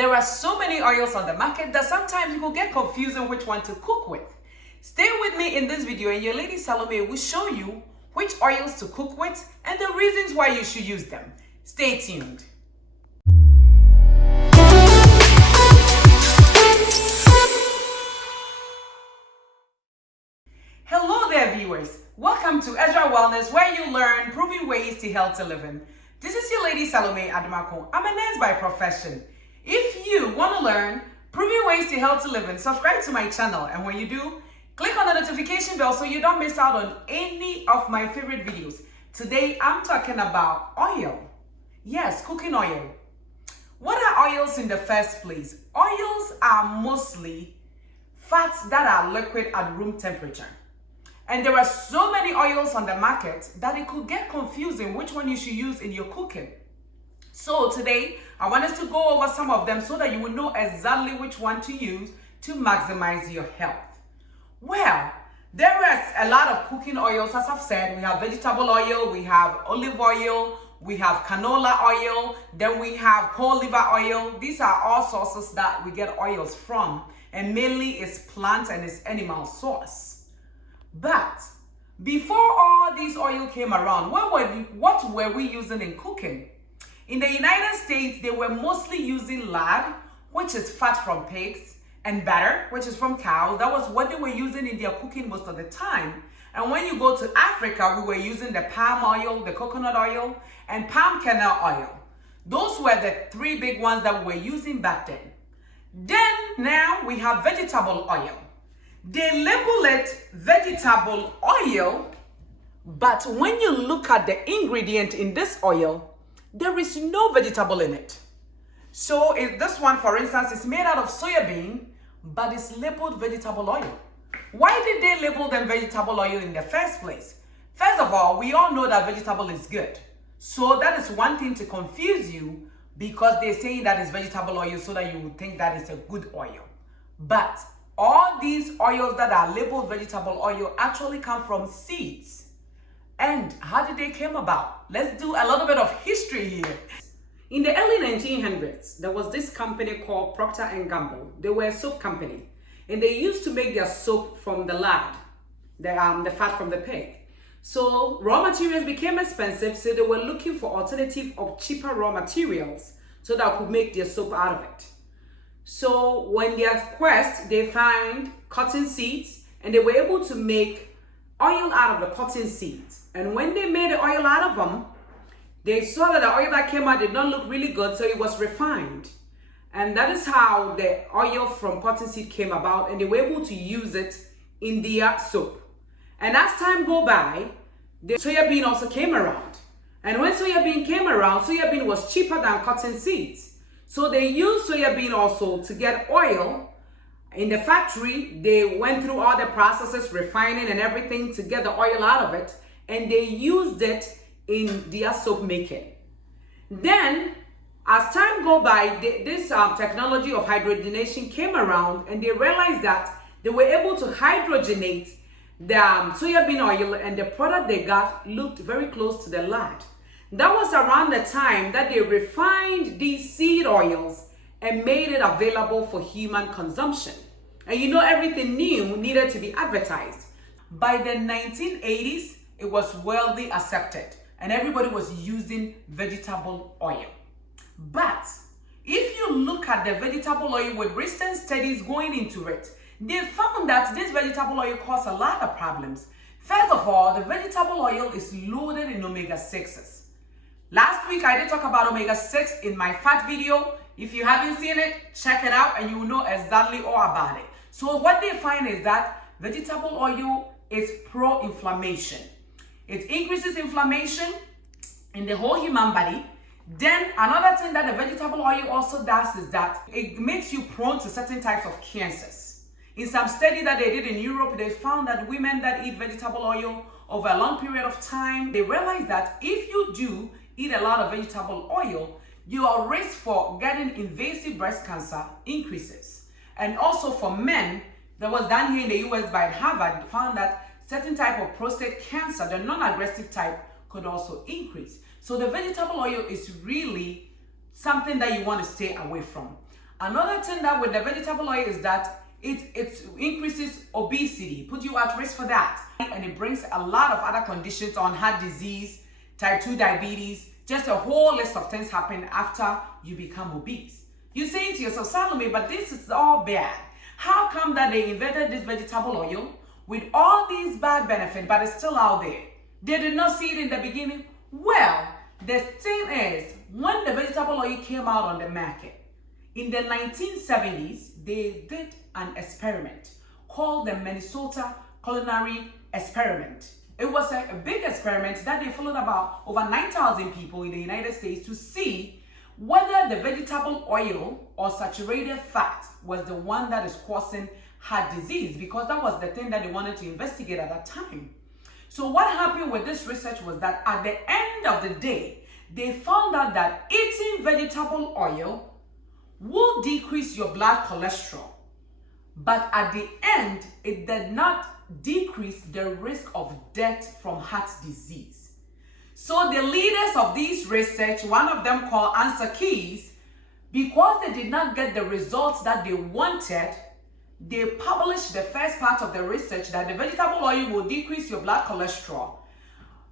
There are so many oils on the market that sometimes you will get confused on which one to cook with. Stay with me in this video and your lady Salome will show you which oils to cook with and the reasons why you should use them. Stay tuned. Hello there viewers, welcome to Ezra Wellness, where you learn proven ways to healthy living. This is your lady Salome Adamako. I'm a nurse by profession. If you want to learn proven ways to healthy living, subscribe to my channel, and when you do, click on the notification bell so you don't miss out on any of my favorite videos. Today I'm talking about oil. Yes, cooking oil. What are oils in the first place? Oils are mostly fats that are liquid at room temperature. And there are so many oils on the market that it could get confusing which one you should use in your cooking. So today, I want us to go over some of them so that you will know exactly which one to use to maximize your health. Well, there is a lot of cooking oils, as I've said. We have vegetable oil, we have olive oil, we have canola oil, then we have cod liver oil. These are all sources that we get oils from, and mainly it's plant and it's animal source. But before all these oil came around, what were we using in cooking? In the United States, they were mostly using lard, which is fat from pigs, and butter, which is from cows. That was what they were using in their cooking most of the time. And when you go to Africa, we were using the palm oil, the coconut oil, and palm kernel oil. Those were the three big ones that we were using back then. Then now we have vegetable oil. They label it vegetable oil, but when you look at the ingredient in this oil, there is no vegetable in it. So if this one, for instance, is made out of soya bean, but it's labeled vegetable oil. Why did they label them vegetable oil in the first place? First of all, we all know that vegetable is good. So that is one thing to confuse you, because they're saying that it's vegetable oil so that you would think that it's a good oil. But all these oils that are labeled vegetable oil actually come from seeds. And how did they come about? Let's do a little bit of history here. In the early 1900s, there was this company called Procter & Gamble. They were a soap company, and they used to make their soap from the lard, the fat from the pig. So raw materials became expensive, so they were looking for alternative of cheaper raw materials so that could make their soap out of it. So when their quest, they find cotton seeds, and they were able to make oil out of the cotton seeds. And when they made the oil out of them, they saw that the oil that came out did not look really good, so it was refined. And that is how the oil from cotton seed came about, and they were able to use it in their soap. And as time go by, the soya bean also came around. And when soya bean came around, soya bean was cheaper than cotton seeds. So they used soya bean also to get oil. In the factory, they went through all the processes, refining and everything to get the oil out of it, and they used it in their soap making. Then, as time go by, this technology of hydrogenation came around, and they realized that they were able to hydrogenate the soya bean oil, and the product they got looked very close to the lard. That was around the time that they refined these seed oils and made it available for human consumption. And you know, everything new needed to be advertised. By the 1980s, it was widely accepted, and everybody was using vegetable oil. But if you look at the vegetable oil with recent studies going into it, they found that this vegetable oil causes a lot of problems. First of all, the vegetable oil is loaded in omega-6s. Last week, I did talk about omega-6 in my fat video. If you haven't seen it, check it out and you will know exactly all about it. So what they find is that vegetable oil is pro-inflammation. It increases inflammation in the whole human body. Then another thing that the vegetable oil also does is that it makes you prone to certain types of cancers. In some study that they did in Europe, they found that women that eat vegetable oil over a long period of time, they realized that if you do eat a lot of vegetable oil, your risk for getting invasive breast cancer increases. And also for men, that was done here in the US by Harvard, found that certain type of prostate cancer, the non-aggressive type, could also increase. So the vegetable oil is really something that you want to stay away from. Another thing that with the vegetable oil is that it increases obesity, put you at risk for that. And it brings a lot of other conditions on heart disease, type 2 diabetes, just a whole list of things happen after you become obese. You're saying to yourself, Salome, but this is all bad. How come that they invented this vegetable oil with all these bad benefits, but it's still out there? They did not see it in the beginning. Well, the thing is, when the vegetable oil came out on the market, in the 1970s, they did an experiment called the Minnesota Culinary Experiment. It was a big experiment that they followed about over 9,000 people in the United States to see whether the vegetable oil or saturated fat was the one that is causing heart disease, because that was the thing that they wanted to investigate at that time. So what happened with this research was that at the end of the day, they found out that eating vegetable oil will decrease your blood cholesterol. But at the end, it did not decrease the risk of death from heart disease. So the leaders of this research, one of them called Answer Keys, because they did not get the results that they wanted, they published the first part of the research that the vegetable oil will decrease your blood cholesterol.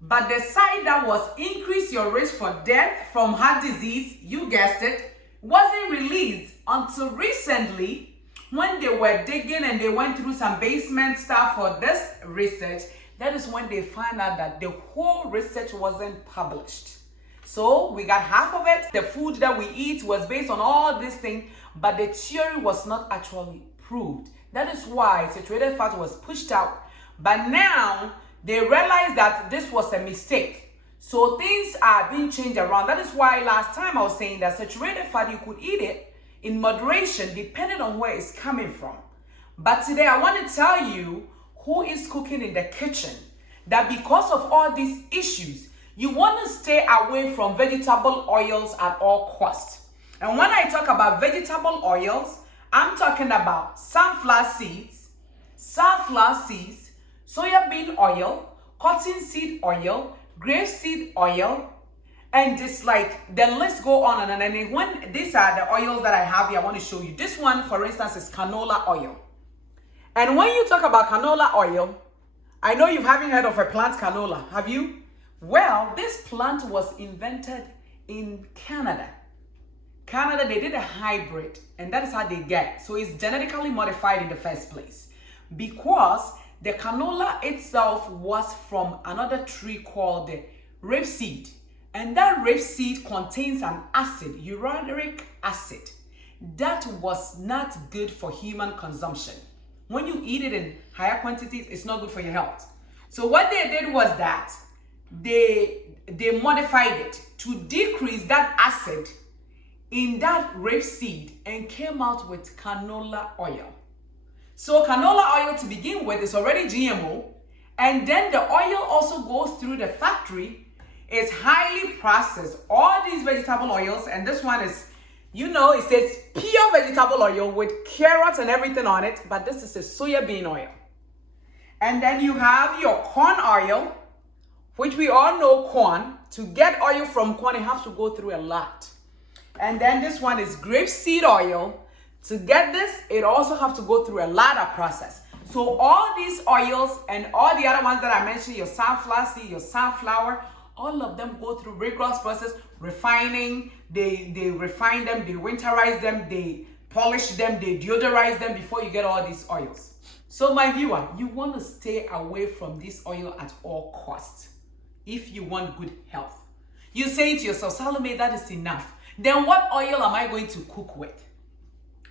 But the side that was increase your risk for death from heart disease, you guessed it, wasn't released until recently, when they were digging and they went through some basement stuff for this research. That is when they found out that the whole research wasn't published. So we got half of it. The food that we eat was based on all these things, but the theory was not actually proved. That is why saturated fat was pushed out. But now they realized that this was a mistake. So things are being changed around. That is why last time I was saying that saturated fat, you could eat it in moderation depending on where it's coming from. But today I want to tell you who is cooking in the kitchen, that because of all these issues, you want to stay away from vegetable oils at all costs. And when I talk about vegetable oils, I'm talking about sunflower seeds, soya bean oil, cotton seed oil, grapeseed oil, and just like the list go on. And then when these are the oils that I have here, I want to show you. This one, for instance, is canola oil. And when you talk about canola oil, I know you haven't heard of a plant canola, have you? Well, this plant was invented in Canada. They did a hybrid, and that is how they get. So it's genetically modified in the first place, because the canola itself was from another tree called the rapeseed. And that rapeseed contains an acid, uraric acid, that was not good for human consumption. When you eat it in higher quantities, it's not good for your health. So what they did was that they modified it to decrease that acid in that rapeseed and came out with canola oil. So canola oil, to begin with, is already GMO, and then the oil also goes through the factory. It's highly processed. All these vegetable oils, and this one is, you know, it says pure vegetable oil with carrots and everything on it, but this is a soya bean oil. And then you have your corn oil, which we all know corn. To get oil from corn, you have to go through a lot. And then this one is grapeseed oil. To get this, it also have to go through a lot of process. So all these oils and all the other ones that I mentioned, your sunflower seed, your sunflower, all of them go through rigorous process, refining. They refine them, they winterize them, they polish them, they deodorize them before you get all these oils. So my viewer, you want to stay away from this oil at all costs if you want good health. You're saying to yourself, Salome, that is enough. Then what oil am I going to cook with?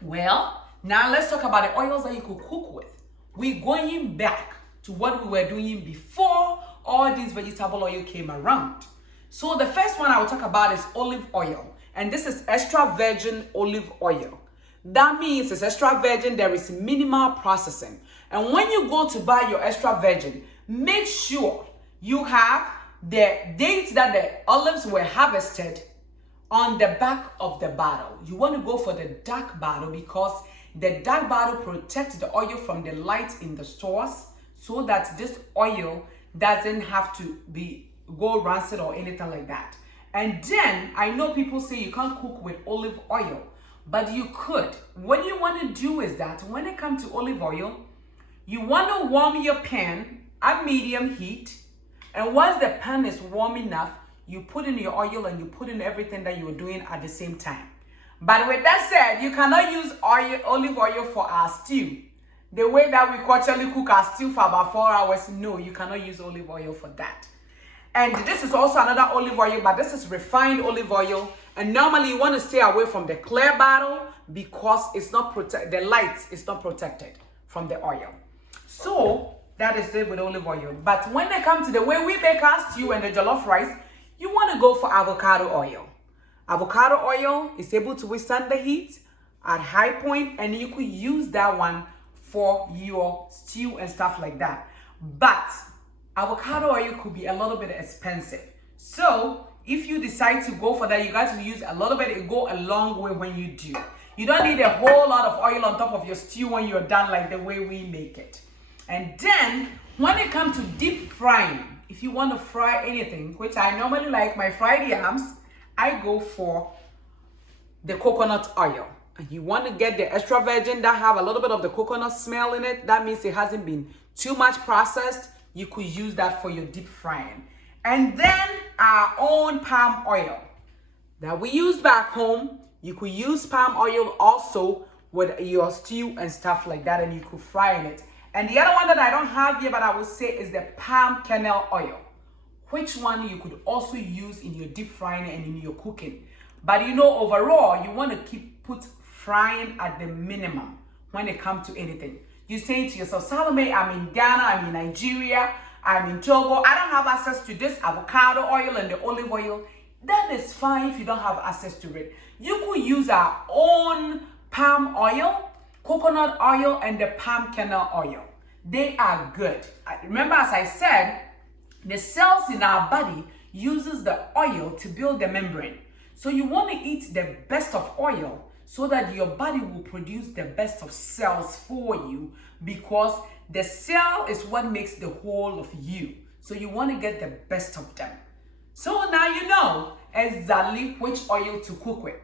Well, now let's talk about the oils that you could cook with. We're going back to what we were doing before all these vegetable oil came around. So the first one I will talk about is olive oil. And this is extra virgin olive oil. That means it's extra virgin, there is minimal processing. And when you go to buy your extra virgin, make sure you have the dates that the olives were harvested on the back of the bottle. You want to go for the dark bottle because the dark bottle protects the oil from the light in the stores, so that this oil doesn't have to go rancid or anything like that. And then I know people say you can't cook with olive oil, but you could. What you want to do is that when it comes to olive oil, you want to warm your pan at medium heat, and once the pan is warm enough, you put in your oil and you put in everything that you're doing at the same time. But with that said, you cannot use olive oil for our stew. The way that we culturally cook our stew for about 4 hours, no, you cannot use olive oil for that. And this is also another olive oil, but this is refined olive oil. And normally you want to stay away from the clear bottle because it's not the light is not protected from the oil. So that is it with olive oil. But when they come to the way we make our stew and the jollof rice, you want to go for avocado oil. Avocado oil is able to withstand the heat at high point, and you could use that one for your stew and stuff like that. But avocado oil could be a little bit expensive. So if you decide to go for that, you got to use a little bit. It go a long way when you do. You don't need a whole lot of oil on top of your stew when you're done like the way we make it. And then when it comes to deep frying, if you want to fry anything, which I normally like my fried yams, I go for the coconut oil. And you want to get the extra virgin that have a little bit of the coconut smell in it. That means it hasn't been too much processed. You could use that for your deep frying. And then our own palm oil that we use back home. You could use palm oil also with your stew and stuff like that, and you could fry in it. And the other one that I don't have here, but I would say, is the palm kernel oil, which one you could also use in your deep frying and in your cooking. But you know, overall, you want to put frying at the minimum when it comes to anything. You're saying to yourself, Salome, I'm in Ghana, I'm in Nigeria, I'm in Togo, I don't have access to this avocado oil and the olive oil. That is fine if you don't have access to it. You could use our own palm oil, coconut oil, and the palm kernel oil. They are good. Remember, as I said, the cells in our body uses the oil to build the membrane. So you want to eat the best of oil so that your body will produce the best of cells for you, because the cell is what makes the whole of you. So you want to get the best of them. So now you know exactly which oil to cook with.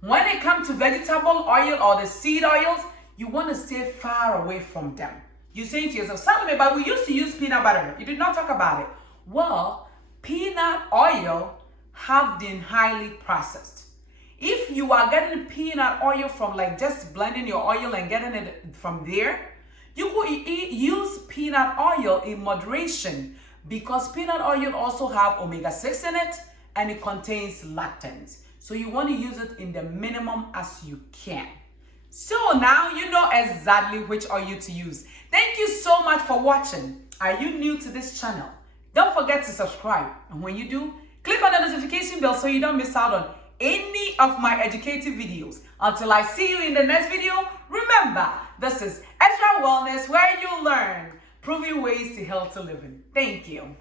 When it comes to vegetable oil or the seed oils, you want to stay far away from them. You're saying to yourself, Salome, but we used to use peanut butter. You did not talk about it. Well, peanut oil have been highly processed. If you are getting peanut oil from like just blending your oil and getting it from there, you could use peanut oil in moderation, because peanut oil also have omega-6 in it and it contains lactans. So you want to use it in the minimum as you can. So now you know exactly which oil to use. Thank you so much for watching. Are you new to this channel? Don't forget to subscribe. And when you do, click on the notification bell so you don't miss out on any of my educative videos. Until I see you in the next video, remember, this is Ezra Wellness, where you learn proven ways to healthy living. Thank you.